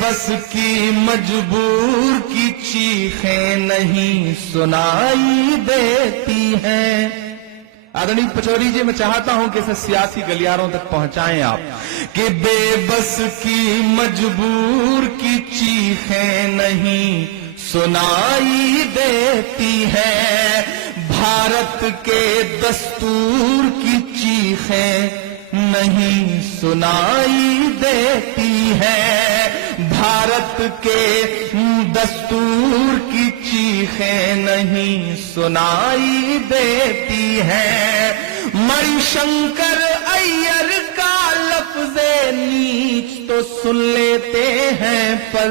بس کی مجبور کی چیخیں نہیں سنائی دیتی ہیں. آدرنی پچوری جی میں چاہتا ہوں کہ اسے سیاسی گلیاروں تک پہنچائیں آپ کہ بے بس کی مجبور کی چیخیں نہیں سنائی دیتی ہے. بھارت کے دستور کی چیخیں نہیں سنائی دیتی ہے. بھارت کے دستور کی چیخیں نہیں سنائی دیتی ہے. منی شنکر ایّر کا لفظ نیچ تو سن لیتے ہیں پر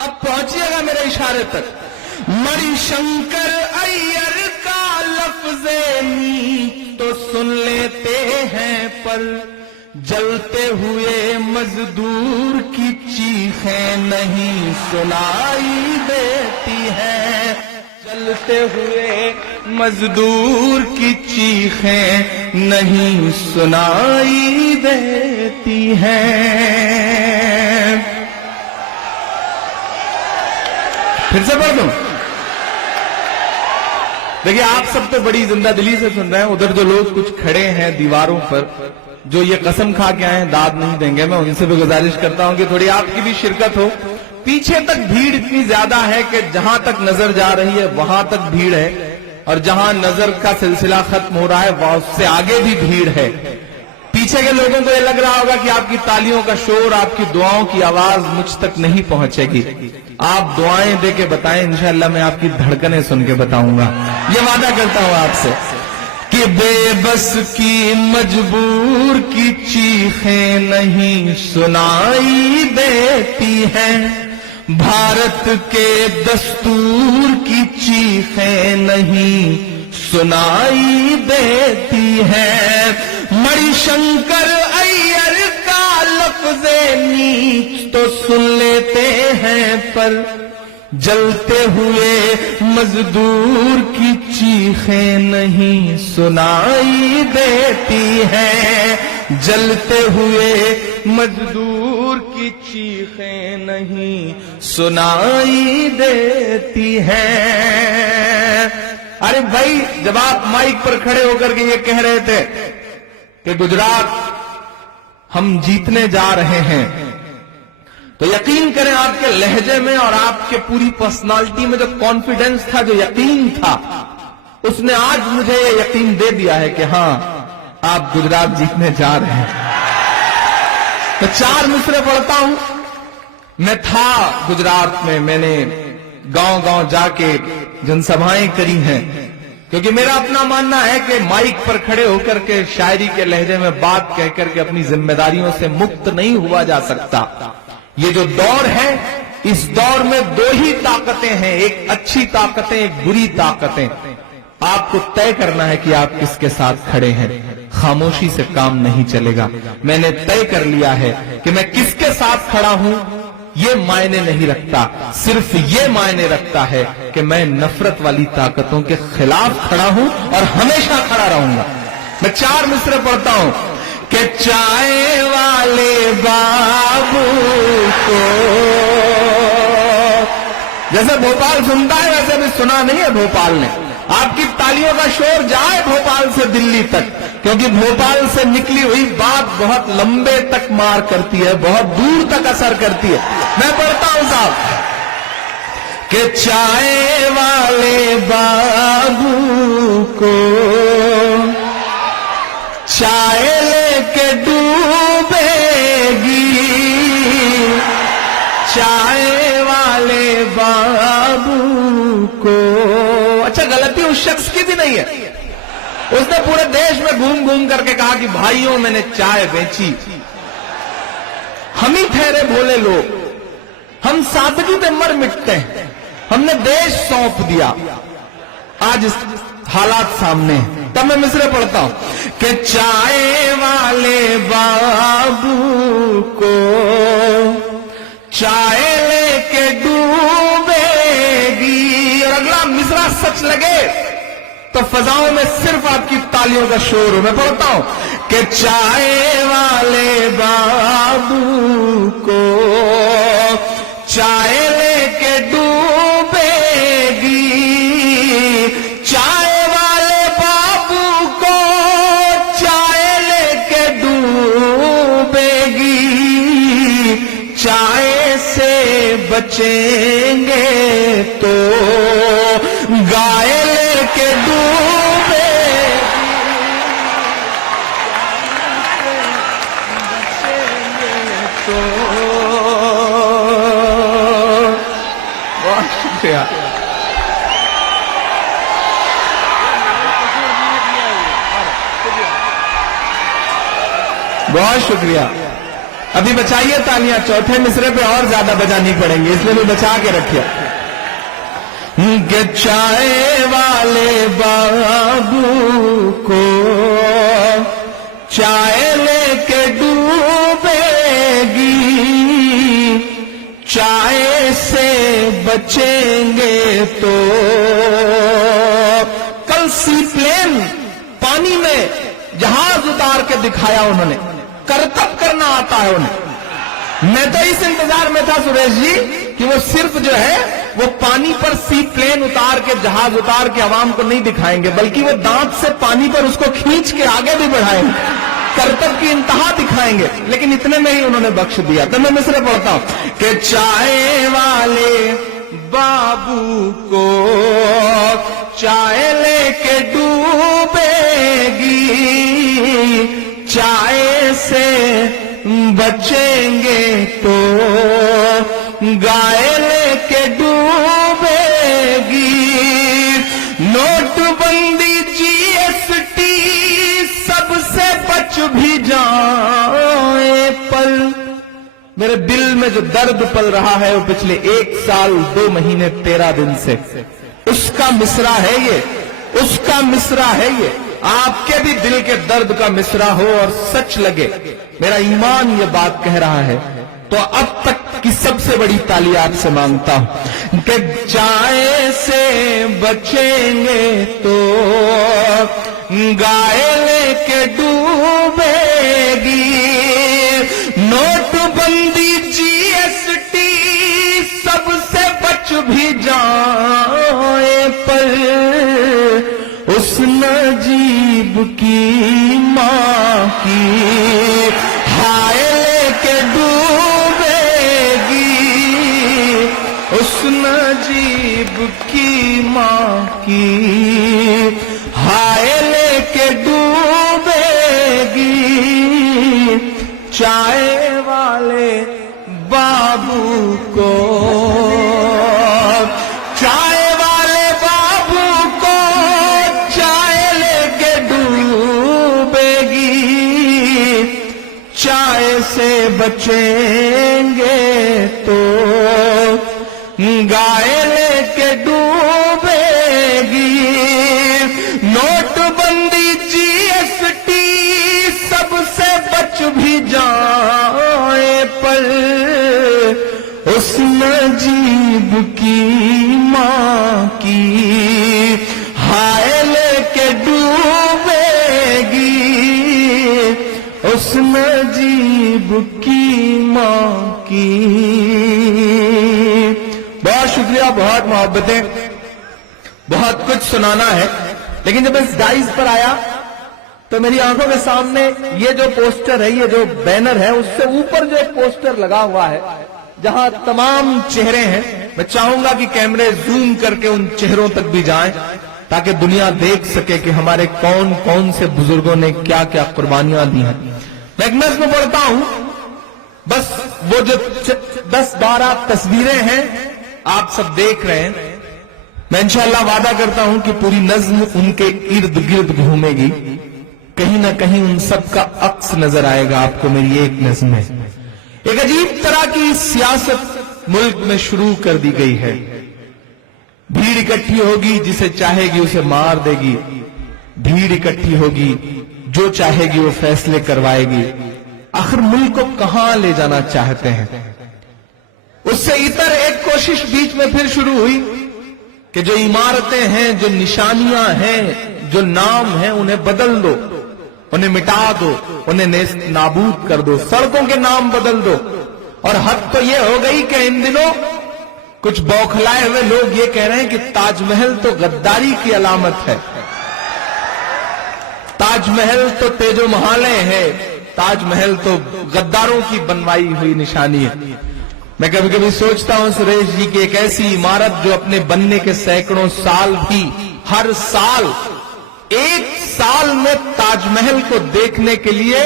اب پہنچیے گا میرے اشارے تک. منی شنکر ایّر کا لفظ نیچ تو سن لیتے ہیں پر جلتے ہوئے مزدور کی چیخیں نہیں سنائی دیتی ہیں. جلتے ہوئے مزدور کی چیخیں نہیں سنائی دیتی ہیں. پھر سے پڑھ دوں. دیکھیے آپ سب تو بڑی زندہ دلی سے سن رہے ہیں. ادھر جو لوگ کچھ کھڑے ہیں دیواروں پر جو یہ قسم کھا کے آئے ہیں داد نہیں دیں گے, میں ان سے بھی گزارش کرتا ہوں کہ تھوڑی آپ کی بھی شرکت ہو. پیچھے تک بھیڑ اتنی زیادہ ہے کہ جہاں تک نظر جا رہی ہے وہاں تک بھیڑ ہے, اور جہاں نظر کا سلسلہ ختم ہو رہا ہے وہاں اس سے آگے بھی بھیڑ ہے. پیچھے کے لوگوں کو یہ لگ رہا ہوگا کہ آپ کی تالیوں کا شور, آپ کی دعاؤں کی آواز مجھ تک نہیں پہنچے گی. آپ دعائیں دے کے بتائیں, انشاءاللہ میں آپ کی دھڑکنیں سن کے بتاؤں گا. یہ وعدہ کرتا ہوں آپ سے کہ بے بس کی مجبور کی چیخیں نہیں سنائی دیتی ہیں. بھارت کے دستور کی چیخیں نہیں سنائی دیتی ہے. منی شنکر ایّر کا لفظ نیچ تو سن لیتے ہیں پر جلتے ہوئے مزدور کی چیخیں نہیں سنائی دیتی ہے. جلتے ہوئے مزدور کی چیخیں نہیں سنائی دیتی ہے. ارے بھائی جب آپ مائک پر کھڑے ہو کر کے یہ کہہ رہے تھے کہ گجرات ہم جیتنے جا رہے ہیں, تو یقین کریں آپ کے لہجے میں اور آپ کے پوری پرسنالٹی میں جو کانفیڈنس تھا, جو یقین تھا, اس نے آج مجھے یہ یقین دے دیا ہے کہ ہاں آپ گجرات جیتنے جا رہے ہیں. تو 4 مصرے پڑھتا ہوں. میں تھا گجرات میں نے گاؤں گاؤں جا کے جن سبھائیں کری ہیں, کیونکہ میرا اپنا ماننا ہے کہ مائک پر کھڑے ہو کر کے شاعری کے لہجے میں بات کہہ کر کے اپنی ذمہ داریوں سے مکت نہیں ہوا جا سکتا. یہ جو دور ہے اس دور میں 2 ہی طاقتیں ہیں, ایک اچھی طاقتیں, ایک بری طاقتیں. آپ کو طے کرنا ہے کہ آپ کس کے ساتھ کھڑے ہیں. خاموشی سے کام نہیں چلے گا. میں نے طے کر لیا ہے کہ میں کس کے ساتھ کھڑا ہوں یہ معنی نہیں رکھتا, صرف یہ معنی رکھتا ہے کہ میں نفرت والی طاقتوں کے خلاف کھڑا ہوں اور ہمیشہ کھڑا رہوں گا. میں 4 مصرے پڑھتا ہوں کہ چائے والے بابو کو, جیسے بھوپال سنتا ہے ویسے بھی سنا نہیں ہے بھوپال نے. آپ کی تالیوں کا شور جائے بھوپال سے دلی تک, کیونکہ بھوپال سے نکلی ہوئی بات بہت لمبے تک مار کرتی ہے, بہت دور تک اثر کرتی ہے. میں پڑھتا ہوں صاحب کہ چائے والے بابو کو چائے لے کے ڈوبے گی, چائے والے بابو کو. اچھا غلطی اس شخص کی بھی نہیں ہے, اس نے پورے دیش میں گھوم گھوم کر کے کہا کہ بھائیوں میں نے چائے بیچی. ہم ہی ٹھہرے بھولے لوگ, ہم سادگی پہ مر مٹتے ہیں. ہم نے دیش سونپ دیا, آج حالات سامنے ہیں. تب میں مصرے پڑھتا ہوں کہ چائے والے بابو کو چائے لے کے ڈوبے گی. اور اگلا مصرا سچ لگے تو فضاؤں میں صرف آپ کی تالیوں کا شور ہو. میں پڑھتا ہوں کہ چائے والے بابو کو चाय से बचेंगे तो गाय लेके डूबे, तो बहुत शुक्रिया। बहुत शुक्रिया। अभी बचाइए तालियां, चौथे मिसरे पे और ज्यादा बजानी पड़ेंगी, इसलिए भी बचा के रखिए। कि चाय वाले बाबू को चाय लेके डूबेगी, चाय से बचेंगे तो। कल सी प्लेन पानी में जहाज उतार के दिखाया उन्होंने, करतब करना आता है उन्हें। मैं तो इस इंतजार में था सुरेश जी कि वो सिर्फ जो है वो पानी पर सी प्लेन उतार के, जहाज उतार के आवाम को नहीं दिखाएंगे, बल्कि वो दांत से पानी पर उसको खींच के आगे भी बढ़ाएंगे, करतब की इंतहा दिखाएंगे। लेकिन इतने में ही उन्होंने बख्श दिया। तो मैं मिसरे पढ़ता हूं कि चाय वाले बाबू को चाय लेके डूबेगी, चाय से बचेंगे तो गाय लेके डूबेगी। नोटबंदी जीएसटी सबसे बच भी जाए पल, मेरे दिल में जो दर्द पल रहा है वो पिछले 1 साल 2 महीने 13 दिन से, उसका मिसरा है ये, उसका मिसरा है ये। आपके भी दिल के दर्द का मिसरा हो और सच लगे, मेरा ईमान ये बात कह रहा है, तो अब तक की सबसे बड़ी ताली आपसे मांगता हूं कि चाय से बचेंगे तो गाय लेके डूबेगी। नोटबंदी जीएसटी सबसे बच भी जाए पर उस नजीब की मां की हाय लेके डूबेगी, उस नजीब की मां की हाय लेके डूबेगी। चाय वाले बाबू को, चाय वाले बाबू को चाय लेके डूबेगी, चाय से बचेंगे तो गाय लेके डूबेगी। नोटबंदी जीएसटी सबसे बच भी जाए पर उस नजीब की मां की हाय लेके डूबेगी, उस नजीब की मां की। बहुत शुक्रिया, बहुत मोहब्बतें, बहुत कुछ सुनाना है, लेकिन जब इस डाइस पर आया तो मेरी आंखों के सामने ये जो पोस्टर है, ये जो बैनर है, उससे ऊपर जो एक पोस्टर लगा हुआ है जहां तमाम चेहरे हैं। मैं चाहूंगा कि कैमरे जूम करके उन चेहरों तक भी जाएं ताकि दुनिया देख सके कि हमारे कौन कौन से बुजुर्गों ने क्या क्या कुर्बानियां दी हैं। मैं एक नज्म पढ़ता हूं, बस वो जो 10-12 तस्वीरें हैं आप सब देख रहे हैं, मैं इंशाअल्लाह वादा करता हूं कि पूरी नज्म उनके इर्द गिर्द घूमेगी, कहीं ना कहीं उन सब का अक्स नजर आएगा आपको मेरी एक नज्म में। एक अजीब तरह की सियासत मुल्क में शुरू कर दी गई है। भीड़ इकट्ठी होगी, जिसे चाहेगी उसे मार देगी। भीड़ इकट्ठी होगी, जो चाहेगी वो फैसले करवाएगी। आखिर मुल्क को कहां ले जाना चाहते हैं? उससे इतर एक कोशिश बीच में फिर शुरू हुई कि जो इमारतें हैं, जो निशानियां हैं, जो नाम हैं, उन्हें बदल दो, उन्हें मिटा दो, उन्हें नेस्त नाबूद कर दो, सड़कों के नाम बदल दो। और हद तो ये हो गई कि इन दिनों कुछ बौखलाए हुए लोग ये कह रहे हैं कि ताजमहल तो गद्दारी की अलामत है, ताजमहल तो तेजो महाले है, ताजमहल तो गद्दारों की बनवाई हुई निशानी है। मैं कभी कभी सोचता हूं सुरेश जी की एक ऐसी इमारत जो अपने बनने के सैकड़ों साल भी हर साल एक साल में ताजमहल को देखने के लिए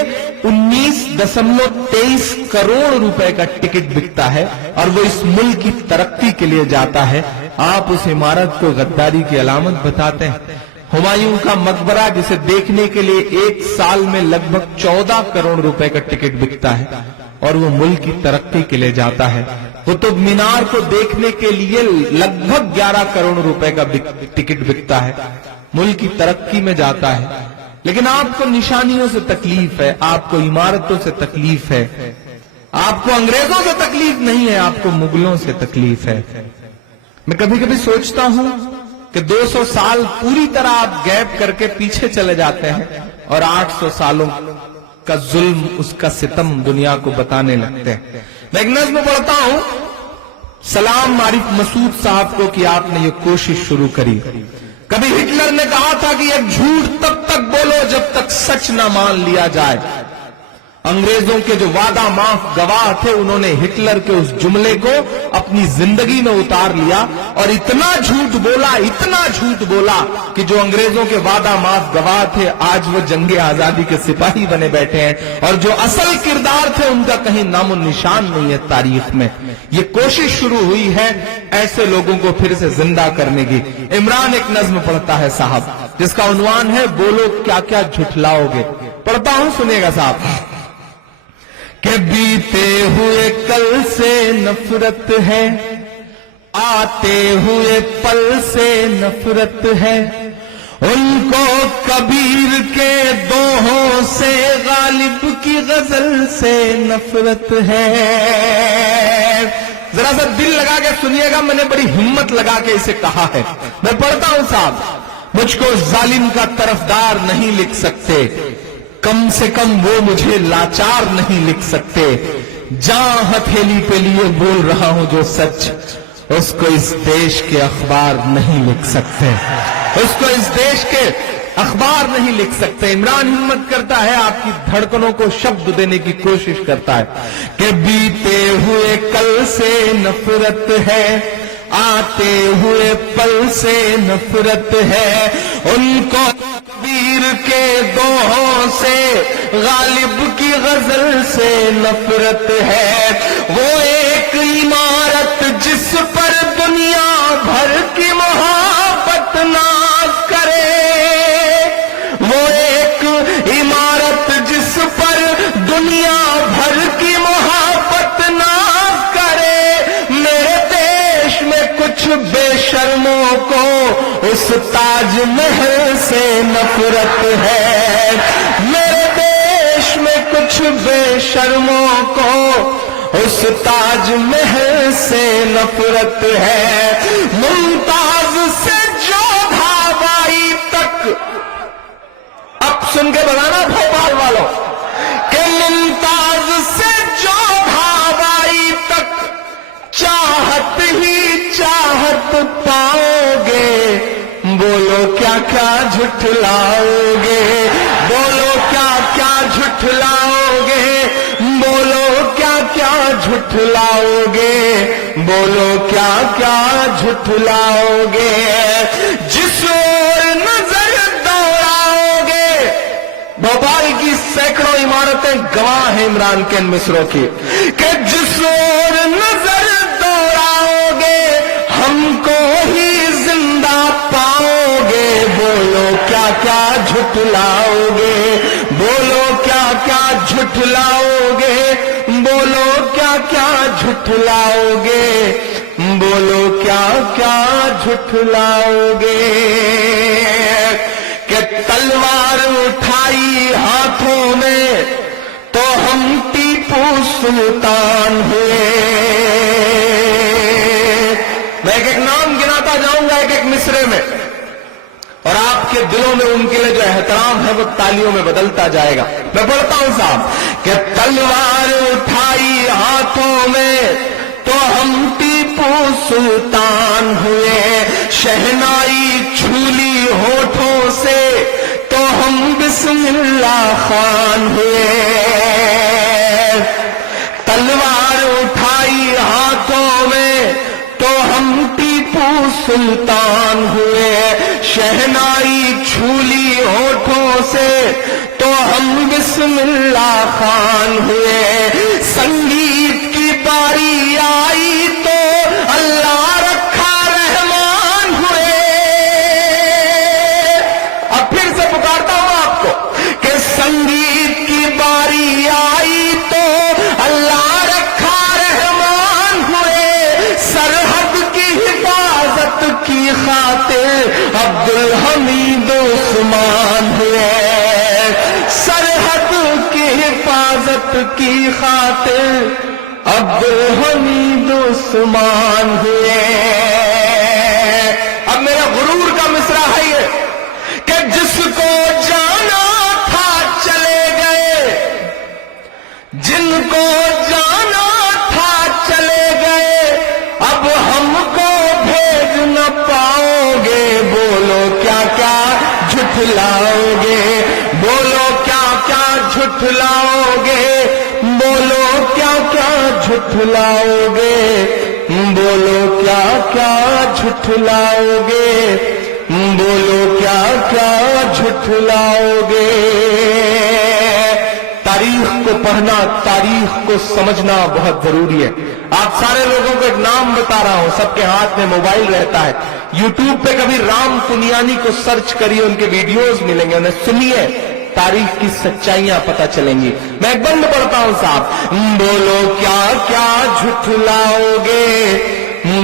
19.23 करोड़ रुपए का टिकट बिकता है और वो इस मुल्क की तरक्की के लिए जाता है। आप उस इमारत को गद्दारी की अलामत बताते हैं। हुमायूं का मकबरा जिसे देखने के लिए एक साल में लगभग 14 करोड़ रुपए का टिकट बिकता है और वो मुल्क की तरक्की के लिए जाता है। कुतुब मीनार को देखने के लिए लगभग 11 करोड़ रुपए का टिकट बिकता है, मुल्क की तरक्की में जाता है। लेकिन आपको निशानियों से तकलीफ है, आपको इमारतों से तकलीफ है, आपको अंग्रेजों से तकलीफ नहीं है, आपको मुगलों से तकलीफ है। मैं कभी कभी सोचता हूं कि 200 साल पूरी तरह आप गैप करके पीछे चले जाते हैं और 800 सालों का जुल्म, उसका सितम दुनिया को बताने लगते हैं। मैं एक नज़्म पढ़ता हूं, सलाम आरिफ मसूद साहब को कि आपने ये कोशिश शुरू करी। कभी हिटलर ने कहा था कि एक झूठ तब तक बोलो जब तक सच ना मान लिया जाए। अंग्रेजों के जो वादा माफ गवाह थे, उन्होंने हिटलर के उस जुमले को अपनी जिंदगी में उतार लिया और इतना झूठ बोला कि जो अंग्रेजों के वादा माफ गवाह थे, आज वो जंगे आजादी के सिपाही बने बैठे हैं और जो असल किरदार थे उनका कहीं नामो निशान नहीं है तारीख में। ये कोशिश शुरू हुई है ऐसे लोगों को फिर से जिंदा करने की। इमरान एक नज्म पढ़ता है साहब, जिसका उन्वान है बोलो क्या क्या झुठलाओगे। पढ़ता हूं, सुनिएगा साहब। कि बीते हुए कल से नफरत है, आते हुए पल से नफरत है, उनको कबीर के दोहों से, गालिब की गजल से नफरत है। जरा सा दिल लगा के सुनिएगा, मैंने बड़ी हिम्मत लगा के इसे कहा है। मैं पढ़ता हूं साहब, मुझको जालिम का तरफदार नहीं लिख सकते, कम से कम वो मुझे लाचार नहीं लिख सकते। जहां हथेली पे लिए बोल रहा हूं जो सच, उसको इस देश के अखबार नहीं लिख सकते, उसको इस देश के अखबार नहीं लिख सकते। इमरान हिम्मत करता है, आपकी धड़कनों को शब्द देने की कोशिश करता है कि बीते हुए कल से नफरत है, आते हुए पल से नफरत है, उनको कबीर के दोहों से, गालिब की गजल से नफरत है। वो एक इमारत जिस पर दुनिया भर की मोहब्बत नाज करे, वो एक इमारत जिस पर दुनिया भर की मोहब्बत नाज करे। मेरे देश में कुछ बेशर्मों को उस ताजमहल से नफरत है। मेरे देश में कुछ बेशर्मों को उस ताजमहल से नफरत है। मुमताज से जोधा बाई तक, अब सुन के बताना भोपाल वालों, कि मुमताज से जोधा बाई तक चाहत ही चाहत पाओगे। बोलो क्या क्या झुठलाओगे, बोलो क्या क्या झुठलाओगे, बोलो क्या क्या झुठलाओगे, बोलो क्या क्या झुठलाओगे। जिस ओर नजर दौड़ाओगे, भोपाल की सैकड़ों इमारतें गवाह हैं इमरान के मिस्रों की, कि जिस ओर नजर दौड़ाओगे हमको ही जिंदा पाओगे। बोलो क्या क्या झुठलाओगे, बोलो क्या क्या झुठलाओगे, बोलो क्या क्या झुठलाओगे, बोलो क्या क्या झुठलाओगे। कि तलवार उठाई हाथों में तो हम टीपू सुल्तान हुए। मैं एक एक नाम गिनाता जाऊंगा एक एक मिसरे में, और आपके दिलों में उनके लिए जो एहतराम है वो तालियों में बदलता जाएगा। मैं पढ़ता हूं साहब कि तलवार उठाई हाथों में तो हम टीपू सुल्तान हुए, शहनाई छूली होठों से तो हम बिस्मिल्लाह खान हुए। तलवार उठाई सुल्तान हुए, शहनाई छूली होठों से तो हम बिस्मिल्लाह खान हुए, संगीत की बारी आई तो अल्लाह रखा रहमान हुए। अब फिर से पुकारता हूं आपको कि संगीत की बारी आई तो अल्लाह रखा रहमान हुए, सरहद की हिफाजत की खातिर अब्दुल हमीद उस्मान हुए, सरहद की हिफाजत की खातिर अब्दुल हमीद उस्मान हुए। अब मेरा गुरूर का मिसरा है ये कि जिसको जाना था चले गए, जिनको जाना था चले गए, अब हमको भेज न पाओगे, बोलो क्या क्या झुठलाओगे, बोलो क्या क्या झुठलाओगे, बोलो क्या क्या झुठलाओगे, बोलो क्या क्या झुठलाओगे, बोलो क्या क्या झुठलाओगे। तारीख को पढ़ना, तारीख को समझना बहुत जरूरी है। आप सारे लोगों को एक नाम बता रहा हूं, सबके हाथ में मोबाइल रहता है, यूट्यूब पे कभी राम पुनियानी को सर्च करिए, उनके वीडियोस मिलेंगे, उन्हें सुनिए, तारीख की सच्चाइयां पता चलेंगी। मैं एक बंद पढ़ता हूं साहब, बोलो क्या क्या झुठलाओगे,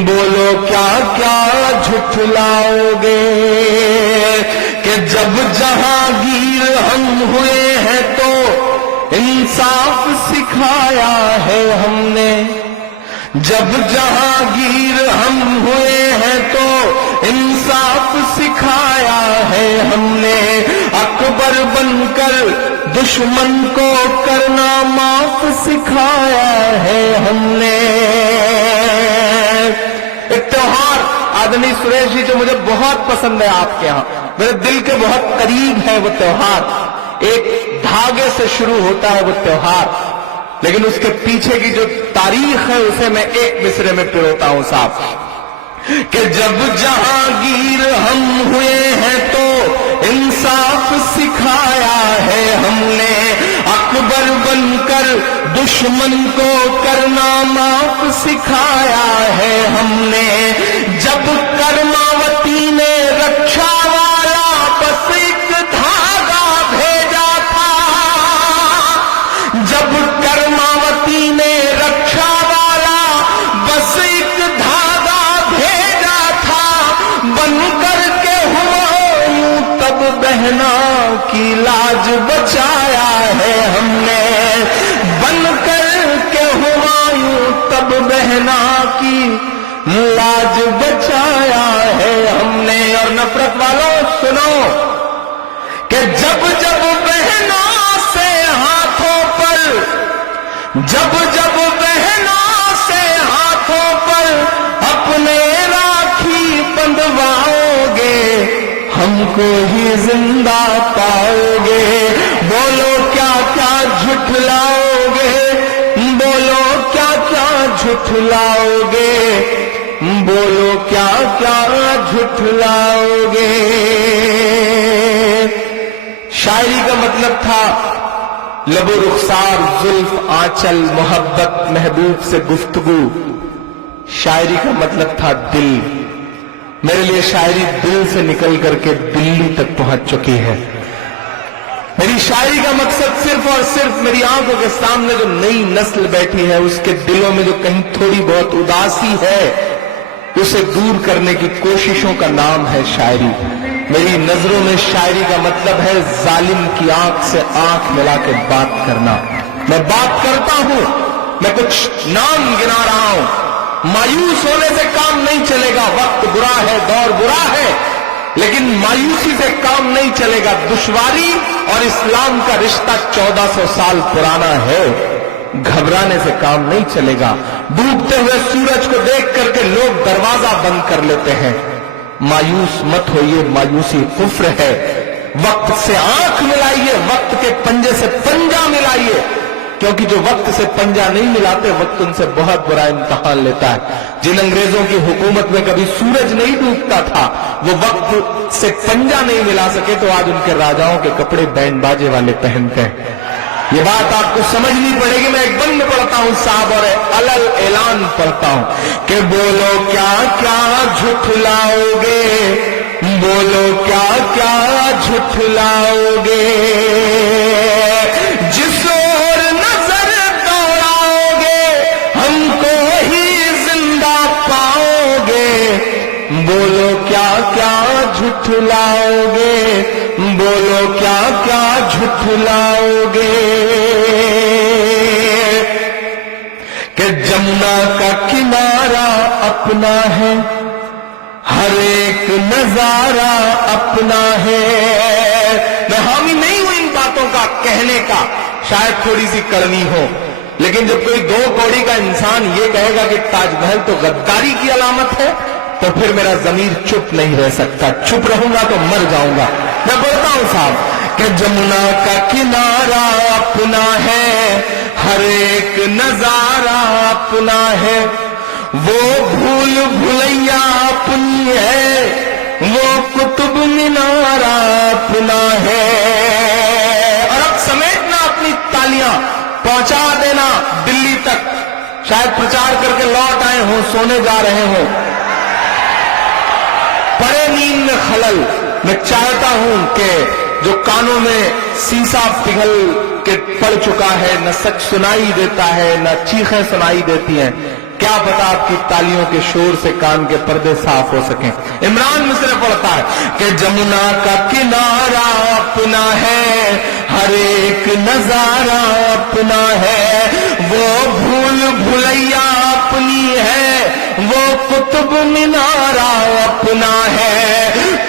बोलो क्या क्या झुठलाओगे, कि जब जहांगीर हम हुए हैं तो इंसाफ सिखाया है हमने, जब जहांगीर हम हुए हैं तो इंसाफ सिखाया है हमने, अकबर बनकर दुश्मन को करना माफ सिखाया है हमने। एक त्योहार आदरणीय सुरेश जी जो मुझे बहुत पसंद है आपके यहाँ, मेरे दिल के बहुत करीब है वो त्योहार, एक धागे से शुरू होता है वो त्योहार, लेकिन उसके पीछे की जो तारीख है उसे मैं एक मिसरे में पिरोता हूं साहब, कि जब जहांगीर हम हुए हैं तो इंसाफ सिखाया है हमने, अकबर बनकर दुश्मन को करना माफ सिखाया है हमने, जब कर्मावती ने रक्षा वाला बस एक धागा भेजा था, जब कर्मावती ने रक्षा वाला बस एक धागा भेजा था, बनकर के हुमायूं तब बहना की लाज बचाया है हमने, बनकर के हुमायूं तब बहना की लाज बचाया है हमने। और नफरत वालों सुनो कि जब जब बहनों से हाथों पर, जब जब बहनों से हाथों पर अपने राखी बंधवाओगे, हमको ही जिंदा पाओगे, बोलो क्या क्या झुठलाओगे, बोलो क्या क्या झुठलाओगे, बोलो क्या क्या झुठलाओगे। शायरी का मतलब था लबो रुखसार जुल्फ आंचल मोहब्बत महबूब से गुफ्तगू, शायरी का मतलब था दिल। मेरे लिए शायरी दिल से निकल करके दिल्ली तक पहुंच चुकी है। मेरी शायरी का मकसद सिर्फ और सिर्फ मेरी आंखों के सामने जो नई नस्ल बैठी है उसके दिलों में जो कहीं थोड़ी बहुत उदासी है उसे दूर करने की कोशिशों का नाम है शायरी। मेरी नजरों में शायरी का मतलब है जालिम की आंख से आंख मिला के बात करना। मैं बात करता हूं, मैं कुछ नाम गिना रहा हूं। मायूस होने से काम नहीं चलेगा, वक्त बुरा है, दौर बुरा है, लेकिन मायूसी से काम नहीं चलेगा। दुश्वारी और इस्लाम का रिश्ता 1400 साल पुराना है, घबराने से काम नहीं चलेगा। डूबते हुए सूरज को देख करके लोग दरवाजा बंद कर लेते हैं। मायूस मत होइए, मायूसी कुफ्र है। वक्त से आंख मिलाइए, वक्त के पंजे से पंजा मिलाइए, क्योंकि जो वक्त से पंजा नहीं मिलाते वक्त उनसे बहुत बुरा इम्तिहान लेता है। जिन अंग्रेजों की हुकूमत में कभी सूरज नहीं डूबता था, वो वक्त से पंजा नहीं मिला सके तो आज उनके राजाओं के कपड़े बैंड बाजे वाले पहनते हैं। ये बात आपको समझनी पड़ेगी। मैं एक बंद पढ़ता हूं साहब और अलल ऐलान पढ़ता हूं कि बोलो क्या क्या झुठलाओगे, बोलो क्या क्या झुठलाओगे, जिस ओर नजर दौड़ाओगे हमको ही जिंदा पाओगे, बोलो क्या क्या झुठलाओगे, बोलो क्या क्या झुठलाओगे। कि जमुना का किनारा अपना है, हर एक नजारा अपना है। मैं हामी नहीं हूं इन बातों का कहने का, शायद थोड़ी सी करनी हो, लेकिन जब कोई दो कौड़ी का इंसान ये कहेगा कि ताजमहल तो गद्दारी की अलामत है, तो फिर मेरा जमीर चुप नहीं रह सकता। चुप रहूंगा तो मर जाऊंगा। मैं बोलता हूं साहब कि जमुना का किनारा अपना है, हर एक नजारा अपना है, वो भूल भुलैया अपनी है, वो कुतुब मीनारा अपना है। और अब समेटना अपनी तालियां, पहुंचा देना दिल्ली तक, शायद प्रचार करके लौट आए हो, सोने जा रहे हो, परे नींद में खलल। मैं चाहता हूं कि जो कानों में सीसा पिघल के पड़ चुका है, न सच सुनाई देता है न चीखें सुनाई देती हैं, क्या पता आपकी तालियों के शोर से कान के पर्दे साफ हो सकें। इमरान मिस्र पढ़ता है कि जमुना का किनारा अपना है, हर एक नजारा अपना है, वो भूल भुलैया अपनी है, वो कुतुब मीनारा अपना है।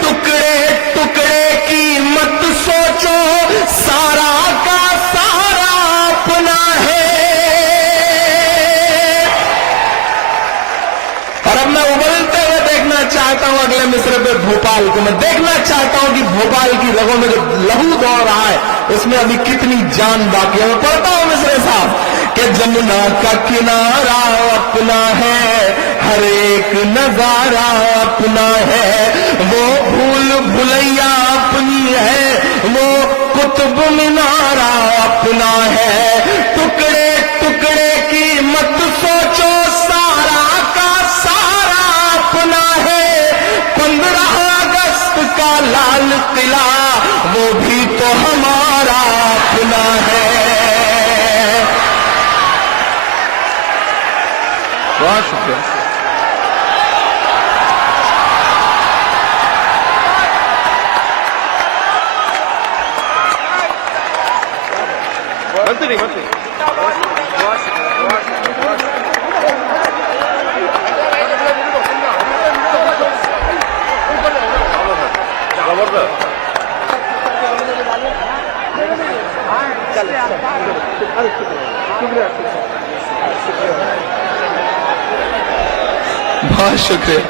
टुकड़े टुकड़े की मत सोचो, सारा का सारा अपना है। और अब मैं उबलते हुए देखना चाहता हूं अगले मिस्र पे भोपाल को। मैं देखना चाहता हूं कि भोपाल की रगों में जो लहू दौड़ रहा है उसमें अभी कितनी जान बाकी है। मैं पढ़ता हूं मिस्र साहब कि जमुना का किनारा अपना है, हर एक नजारा अपना है, वो भूल भुलैया अपनी है, वो कुतुब मीनारा अपना है। टुकड़े टुकड़े की मत सोचो, सारा का सारा अपना है। 15 अगस्त का लाल किला वो भी तो हमारा अपना है। बहुत शुक्रिया। मंत्री बहुत शुक्रिया,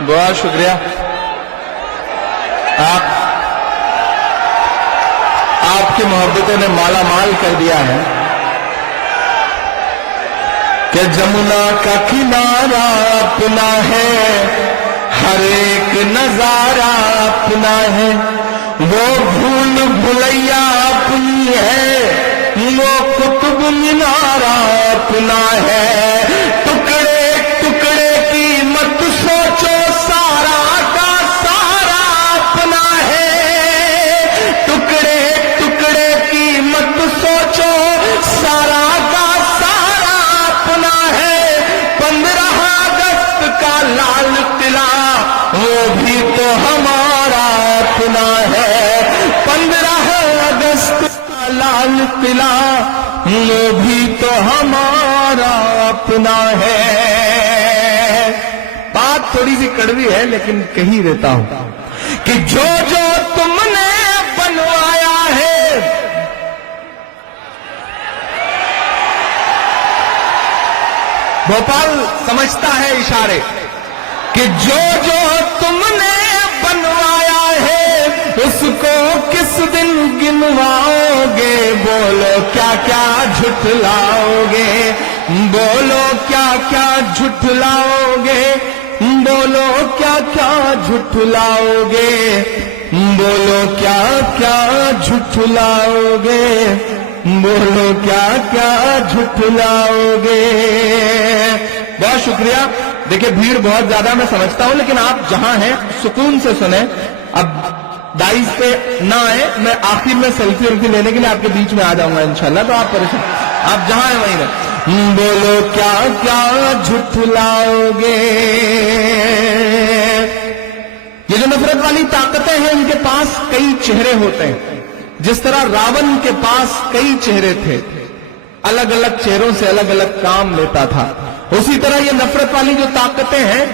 बहुत शुक्रिया। आपकी मोहब्बतों ने माला माल कर दिया है कि जमुना का किनारा अपना है, हर एक नजारा अपना है, वो भूल भुलैया अपनी है, वो कुतुब मीनारा अपना है। टुकड़े टुकड़े की मत सोचो, सारा का सारा अपना है। टुकड़े टुकड़े की मत सोचो, सारा का सारा अपना है। 15 अगस्त का लाल किला वो भी तो हमारा अपना है। 15 अगस्त का लाल किला वो भी तो हमारा अपना है। बात थोड़ी सी कड़वी है लेकिन कह ही देता हूं कि जो जो तुमने बनवाया है, भोपाल समझता है इशारे, कि जो जो तुमने बनवाया है उसको किस दिन गिनवाओगे, बोलो क्या क्या झुठलाओगे, बोलो क्या क्या झुठलाओगे, बोलो क्या क्या झुठलाओगे, बोलो क्या क्या झुठलाओगे, बोलो क्या क्या झुठलाओगे। बहुत शुक्रिया। देखिए भीड़ बहुत ज्यादा मैं समझता हूं, लेकिन आप जहां हैं सुकून से सुने। अब डाइस पे ना आए, मैं आखिर में सेल्फी उल्फी लेने के लिए आपके बीच में आ जाऊंगा इंशाल्लाह, तो आप परेशान, आप जहां हैं वहीं रहे। बोलो क्या क्या झुठलाओगे। ये जो नफरत वाली ताकतें हैं, इनके पास कई चेहरे होते हैं। जिस तरह रावण के पास कई चेहरे थे, अलग अलग चेहरों से अलग अलग काम लेता था, उसी तरह ये नफरत वाली जो ताकतें हैं,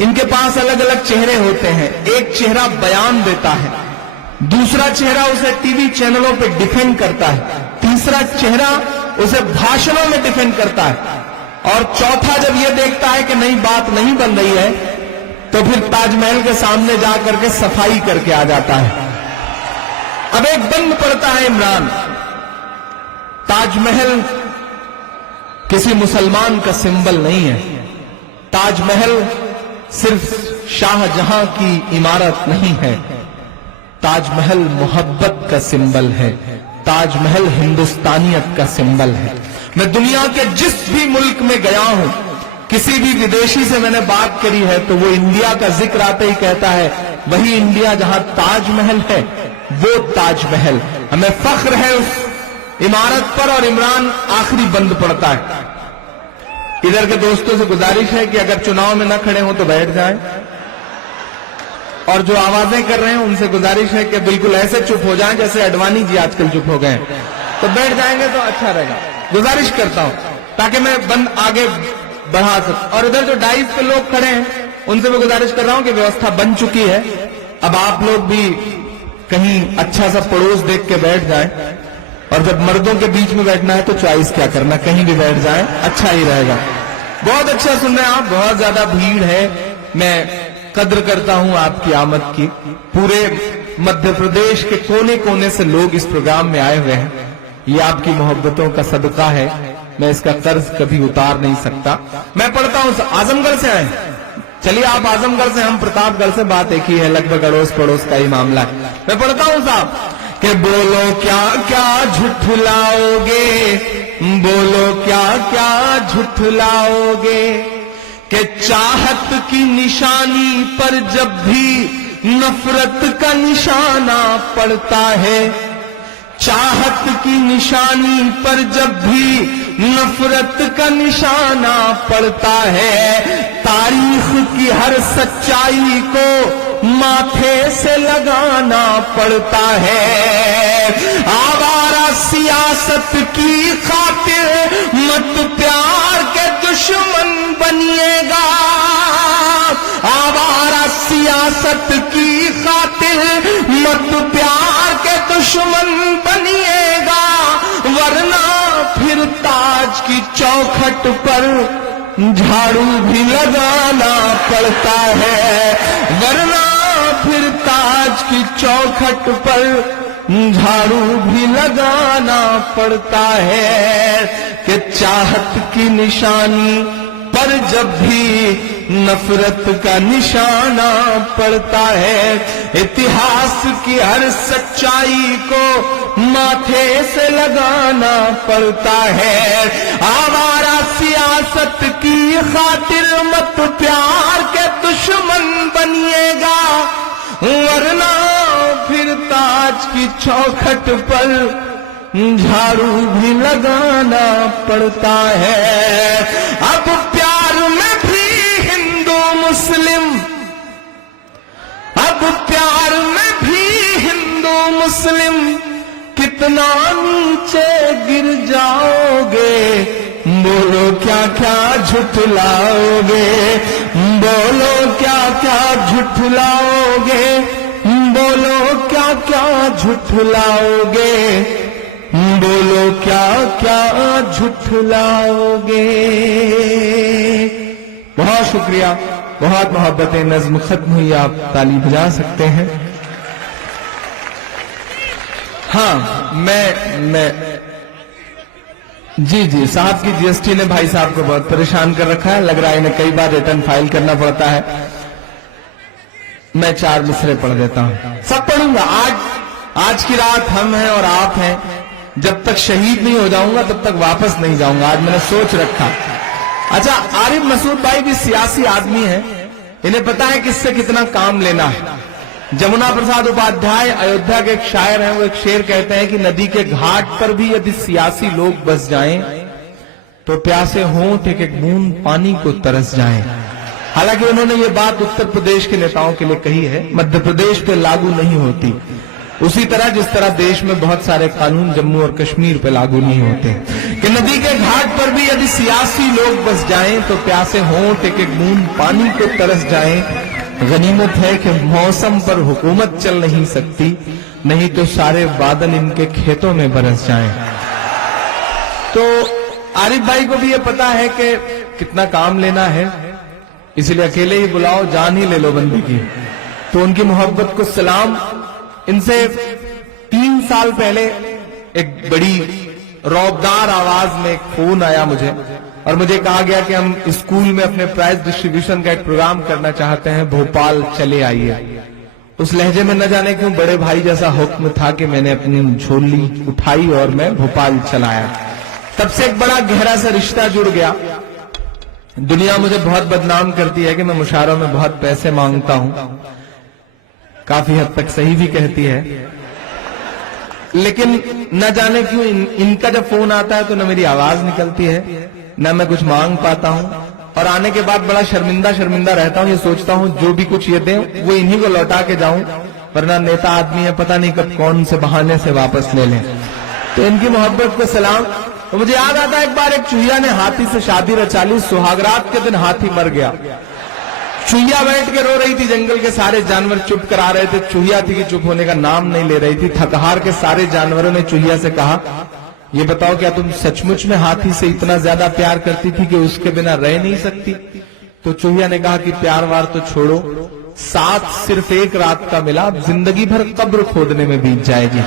इनके पास अलग अलग चेहरे होते हैं। एक चेहरा बयान देता है, दूसरा चेहरा उसे टीवी चैनलों पे डिफेंड करता है, तीसरा चेहरा उसे भाषणों में डिफेंड करता है, और चौथा जब यह देखता है कि नई बात नहीं बन रही है, तो फिर ताजमहल के सामने जाकर के सफाई करके आ जाता है। अब एक बंद पड़ता है इमरान। ताजमहल किसी मुसलमान का सिंबल नहीं है। ताजमहल सिर्फ शाहजहां की इमारत नहीं है। ताजमहल मोहब्बत का सिंबल है। ताजमहल हिंदुस्तानियत का सिंबल है। मैं दुनिया के जिस भी मुल्क में गया हूं, किसी भी विदेशी से मैंने बात करी है, तो वो इंडिया का जिक्र आते ही कहता है, वही इंडिया जहां ताजमहल है, वो ताजमहल। हमें फख्र है उस इमारत पर। और इमरान आखिरी बंद पड़ता है। इधर के दोस्तों से गुजारिश है कि अगर चुनाव में न खड़े हो तो बैठ जाएं, और जो आवाजें कर रहे हैं उनसे गुजारिश है कि बिल्कुल ऐसे चुप हो जाएं जैसे अडवाणी जी आजकल चुप हो गए, तो बैठ जाएंगे तो अच्छा रहेगा। गुजारिश करता हूं ताकि मैं बंद आगे बढ़ा सकूं। और इधर जो डाइस पे लोग खड़े हैं, उनसे मैं गुजारिश कर रहा हूं कि व्यवस्था बन चुकी है, अब आप लोग भी कहीं अच्छा सा पड़ोस देख के बैठ जाएं। और जब मर्दों के बीच में बैठना है तो चॉइस क्या करना, कहीं भी बैठ जाएं, अच्छा ही रहेगा। बहुत अच्छा सुन रहे हैं आप, बहुत ज्यादा भीड़ है। मैं कद्र करता हूं आपकी आमद की। पूरे मध्य प्रदेश के कोने कोने से लोग इस प्रोग्राम में आए हुए हैं। ये आपकी मोहब्बतों का सदका है, मैं इसका कर्ज कभी उतार नहीं सकता। मैं पढ़ता हूं, आजमगढ़ से आए, चलिए आप आजमगढ़ से, हम प्रतापगढ़ से, बात एक ही है, लगभग अड़ोस पड़ोस का ही मामला है। मैं पढ़ता हूं साहब कि बोलो क्या क्या झुठलाओगे, बोलो क्या क्या झुठलाओगे, कि चाहत की निशानी पर जब भी नफरत का निशाना पड़ता है, चाहत की निशानी पर जब भी नफरत का निशाना पड़ता है, तारीख की हर सच्चाई को माथे से लगाना पड़ता है। आवारा सियासत की खातिर मत प्यार के दुश्मन बनिएगा, आवारा सियासत की खातिर मत प्यार के दुश्मन बनिएगा, वरना फिर ताज की चौखट पर झाड़ू भी लगाना पड़ता है, वरना फिर ताज की चौखट पर झाड़ू भी लगाना पड़ता है। कि चाहत की निशानी पर जब भी नफरत का निशाना पड़ता है, इतिहास की हर सच्चाई को माथे से लगाना पड़ता है। आवारा सियासत की खातिर मत प्यार के दुश्मन बनिएगा, वरना फिर ताज की चौखट पर झाड़ू भी लगाना पड़ता है। अब प्यार में भी हिंदू मुस्लिम, अब प्यार में भी हिंदू मुस्लिम कितना नीचे गिर जाओगे, बोलो क्या क्या झुठलाओगे, बोलो क्या क्या झुठलाओगे, बोलो क्या क्या झुठलाओगे, बोलो क्या क्या झुठलाओगे। बहुत शुक्रिया, बहुत मोहब्बतें। नज्म खत्म हुई, आप ताली बजा सकते हैं। हाँ मैं जी साहब की जीएसटी ने भाई साहब को बहुत परेशान कर रखा है, लग रहा है इन्हें कई बार रिटर्न फाइल करना पड़ता है। मैं 4 मिसरे पढ़ देता हूं, सब पढ़ूंगा। आज की रात हम हैं और आप हैं, जब तक शहीद नहीं हो जाऊंगा तब तक वापस नहीं जाऊंगा, आज मैंने सोच रखा। अच्छा, आरिफ मसूद भाई भी सियासी आदमी है, इन्हें पता है किससे कितना काम लेना है। जमुना प्रसाद उपाध्याय अयोध्या के एक शायर हैं, वो एक शेर कहते हैं कि नदी के घाट पर भी यदि सियासी लोग बस जाएं तो प्यासे होंठ एक एक बूंद पानी को तरस जाएं। हालांकि उन्होंने ये बात उत्तर प्रदेश के नेताओं के लिए कही है, मध्य प्रदेश पे लागू नहीं होती। उसी तरह जिस तरह देश में बहुत सारे कानून जम्मू और कश्मीर पे लागू नहीं होते, कि नदी के घाट पर भी यदि सियासी लोग बस जाएं तो प्यासे होंठ एक एक बूंद पानी को तरस जाएं। गनीमत है कि मौसम पर हुकूमत चल नहीं सकती, नहीं तो सारे बादल इनके खेतों में बरस जाएं। तो आरिफ भाई को भी ये पता है कि कितना काम लेना है, इसलिए अकेले ही बुलाओ, जान ही ले लो बंदी की। तो उनकी मोहब्बत को सलाम। इनसे 3 साल पहले एक बड़ी रौबदार आवाज में एक फोन आया मुझे, और मुझे कहा गया कि हम स्कूल में अपने प्राइज डिस्ट्रीब्यूशन का एक प्रोग्राम करना चाहते हैं, भोपाल चले आइए। उस लहजे में न जाने क्यों बड़े भाई जैसा हुक्म था कि मैंने अपनी झोली उठाई और मैं भोपाल चला आया। तब से एक बड़ा गहरा सा रिश्ता जुड़ गया। दुनिया मुझे बहुत बदनाम करती है कि मैं मुशायरों में बहुत पैसे मांगता हूं, काफी हद तक सही भी कहती है, लेकिन न जाने क्यों इनका जब फोन आता है तो न मेरी आवाज निकलती है, न मैं कुछ मांग पाता हूं, और आने के बाद बड़ा शर्मिंदा रहता हूं। ये सोचता हूं जो भी कुछ ये दें वो इन्हीं को लौटा के जाऊं, वरना नेता आदमी है, पता नहीं कब कौन से बहाने से वापस ले लें। तो इनकी मोहब्बत को सलाम। तो मुझे याद आता है एक बार एक चूहिया ने हाथी से शादी रचा ली। सुहागरात के दिन हाथी मर गया। चूहिया बैठ के रो रही थी, जंगल के सारे जानवर चुप करा रहे थे, चूहिया थी कि चुप होने का नाम नहीं ले रही थी। थकहार के सारे जानवरों ने चूहिया से कहा, ये बताओ क्या तुम सचमुच में हाथी से इतना ज्यादा प्यार करती थी कि उसके बिना रह नहीं सकती? तो चूहिया ने कहा कि प्यार वार तो छोड़ो, साथ सिर्फ एक रात का मिला, जिंदगी भर कब्र खोदने में बीत जाएगी।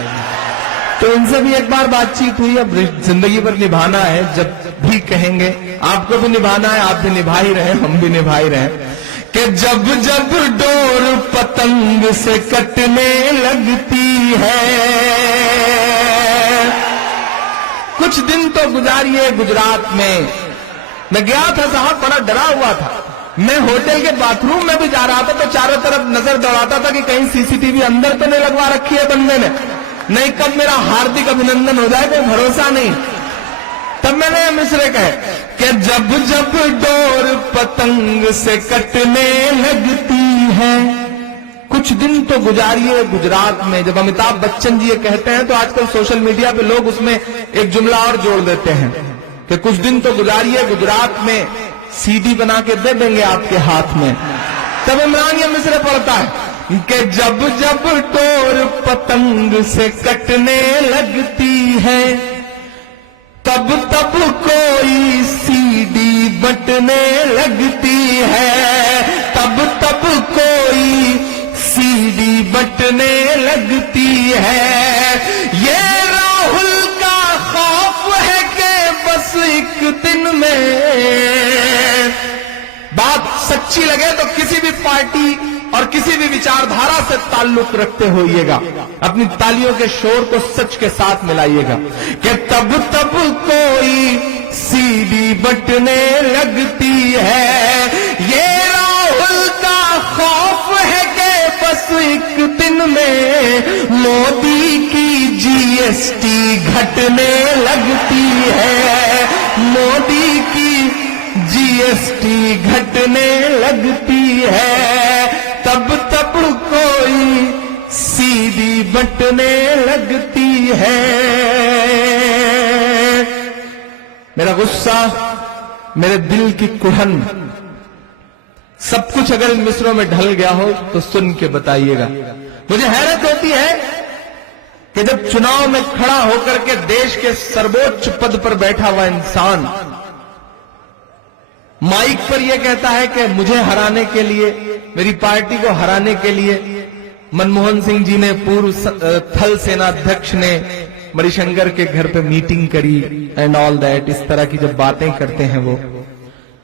तो इनसे भी एक बार बातचीत हुई। अब जिंदगी भर निभाना है, जब भी कहेंगे आपको भी निभाना है, आप भी निभा ही रहे, हम भी निभा ही रहे, कि जब जब डोर पतंग से कटने लगती है, कुछ दिन तो गुजारिए गुजरात में। मैं गया था साहब, बड़ा डरा हुआ था। मैं होटल के बाथरूम में भी जा रहा था तो चारों तरफ नजर दौड़ाता था कि कहीं सीसीटीवी अंदर तो नहीं लगवा रखी है बंदे ने, नहीं कब मेरा हार्दिक अभिनंदन हो जाए, कोई भरोसा नहीं। तब मैंने मिसरे कहे कि जब जब डोर पतंग से कटने लगती है, कुछ दिन तो गुजारिए गुजरात में। जब अमिताभ बच्चन जी ये कहते हैं तो आजकल सोशल मीडिया पे लोग उसमें एक जुमला और जोड़ देते हैं कि कुछ दिन तो गुजारिए गुजरात में, सीडी बना के दे देंगे आपके हाथ में। तब इमरान ये मिसरे पढ़ता है कि जब जब डोर पतंग से कटने लगती है, तब तब कोई सीडी बटने लगती है, तब तब कोई सीडी बटने लगती है। ये राहुल का खौफ है कि बस एक दिन में बात सच्ची लगे तो किसी भी पार्टी और किसी भी विचारधारा से ताल्लुक रखते होइएगा, अपनी तालियों के शोर को सच के साथ मिलाइएगा कि तब तब कोई सीडी बटने लगती है। ये राहुल का खौफ है कि बस एक दिन में मोदी की जीएसटी घटने लगती है, मोदी की जीएसटी घटने लगती है, तब तब कोई सीडी बटने लगती है। मेरा गुस्सा, मेरे दिल की कुढ़न, सब कुछ अगर इन मिसरों में ढल गया हो तो सुन के बताइएगा। मुझे हैरत होती है कि जब चुनाव में खड़ा होकर के देश के सर्वोच्च पद पर बैठा हुआ इंसान माइक पर यह कहता है कि मुझे हराने के लिए, मेरी पार्टी को हराने के लिए मनमोहन सिंह जी ने, पूर्व थल सेनाध्यक्ष ने मणिशंकर के घर पे मीटिंग करी एंड ऑल दैट, इस तरह की जब बातें करते हैं वो,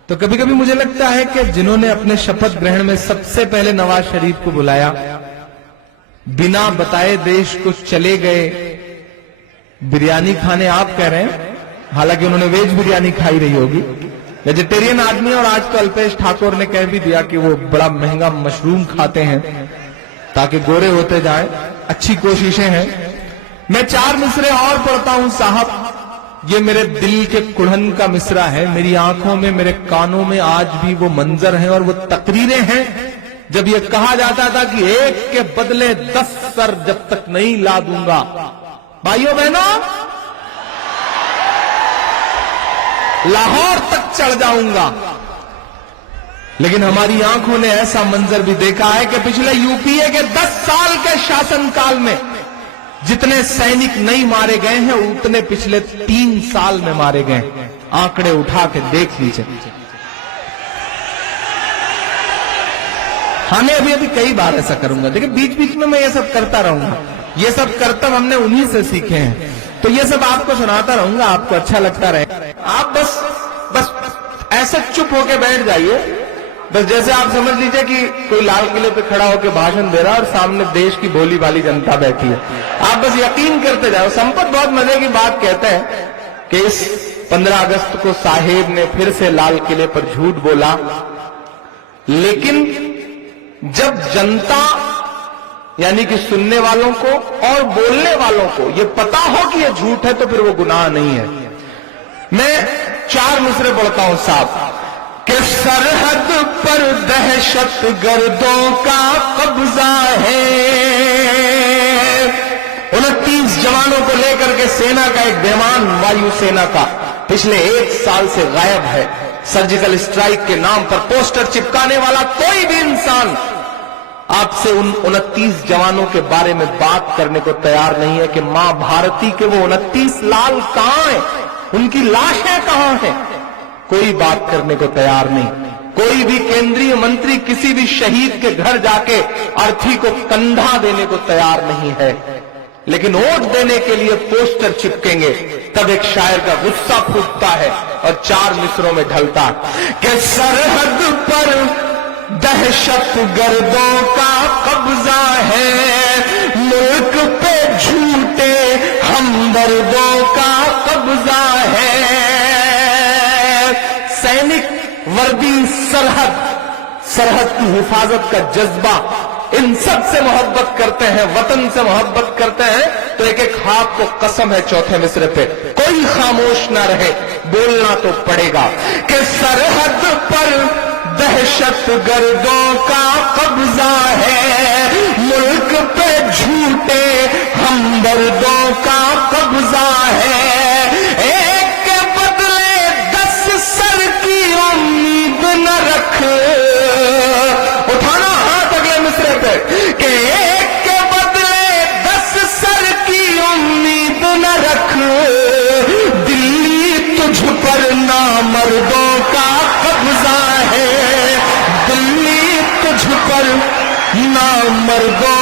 तो कभी कभी मुझे लगता है कि जिन्होंने अपने शपथ ग्रहण में सबसे पहले नवाज शरीफ को बुलाया, बिना बताए देश को चले गए बिरयानी खाने। आप कह रहे हैं, हालांकि उन्होंने वेज बिरयानी खाई रही होगी, वेजिटेरियन आदमी, और आज तो अल्पेश ठाकुर ने कह भी दिया कि वो बड़ा महंगा मशरूम खाते हैं ताकि गोरे होते जाएं। अच्छी कोशिशें हैं। मैं 4 मिसरे और पढ़ता हूं साहब, ये मेरे दिल के कुढ़न का मिसरा है। मेरी आंखों में, मेरे कानों में आज भी वो मंजर हैं और वो तकरीरें हैं जब ये कहा जाता था कि एक के बदले 10 सर जब तक नहीं ला दूंगा। भाइयों बहनों, लाहौर तक चढ़ जाऊंगा। लेकिन हमारी आंखों ने ऐसा मंजर भी देखा है कि पिछले यूपीए के 10 साल के शासनकाल में जितने सैनिक नहीं मारे गए हैं, उतने पिछले 3 साल में मारे गए। आंकड़े उठा के देख लीजिए। हाँ, मैं अभी कई बार ऐसा करूंगा। देखिए, बीच बीच में मैं ये सब करता रहूंगा। ये सब करतब हमने उन्हीं से सीखे हैं, तो ये सब आपको सुनाता रहूंगा, आपको अच्छा लगता रहे। आप बस ऐसे चुप होके बैठ जाइए। बस जैसे आप समझ लीजिए कि कोई लाल किले पे खड़ा होकर भाषण दे रहा है और सामने देश की भोली भाली जनता बैठी है। आप बस यकीन करते जाओ। संपत बहुत मजे की बात कहते हैं कि इस 15 अगस्त को साहेब ने फिर से लाल किले पर झूठ बोला, लेकिन जब जनता यानी कि सुनने वालों को और बोलने वालों को ये पता हो कि ये झूठ है तो फिर वो गुनाह नहीं है। मैं 4 मिसरे पढ़ता हूं साहब कि सरहद पर दहशत गर्दों का कब्जा है। 29 जवानों को लेकर के सेना का एक विमान वायुसेना का पिछले 1 साल से गायब है। सर्जिकल स्ट्राइक के नाम पर पोस्टर चिपकाने वाला कोई भी इंसान आपसे उन 29 जवानों के बारे में बात करने को तैयार नहीं है कि मां भारती के वो 29 लाल कहां हैं, उनकी लाशें कहां हैं। कोई बात करने को तैयार नहीं। कोई भी केंद्रीय मंत्री किसी भी शहीद के घर जाके अर्थी को कंधा देने को तैयार नहीं है। लेकिन वोट देने के लिए पोस्टर चिपकेंगे, तब एक शायर का गुस्सा फूटता है और 4 मिसरों में ढलता कि सरहद पर दहशत गर्दों का कब्जा है, मुल्क पे झूठे हमदर्दों का कब्जा है। सैनिक, वर्दी, सरहद की हिफाजत का जज्बा, इन सब से मोहब्बत करते हैं, वतन से मोहब्बत करते हैं। तो एक हाथ को कसम है 4 मिसरे पे, कोई खामोश ना रहे, बोलना तो पड़ेगा कि सरहद पर दहशत गर्दों का कब्जा है, मुल्क पे झूठे हमदर्दों का कब्जा है। एक के बदले 10 सर की उम्मीद न रख, उठाना हाथ अगले मिसरे पे कि एक के बदले 10 सर की उम्मीद न रख, दिल्ली तुझ पर नामर्दों का कब्जा है, दिल्ली तुझ पर नामर्दों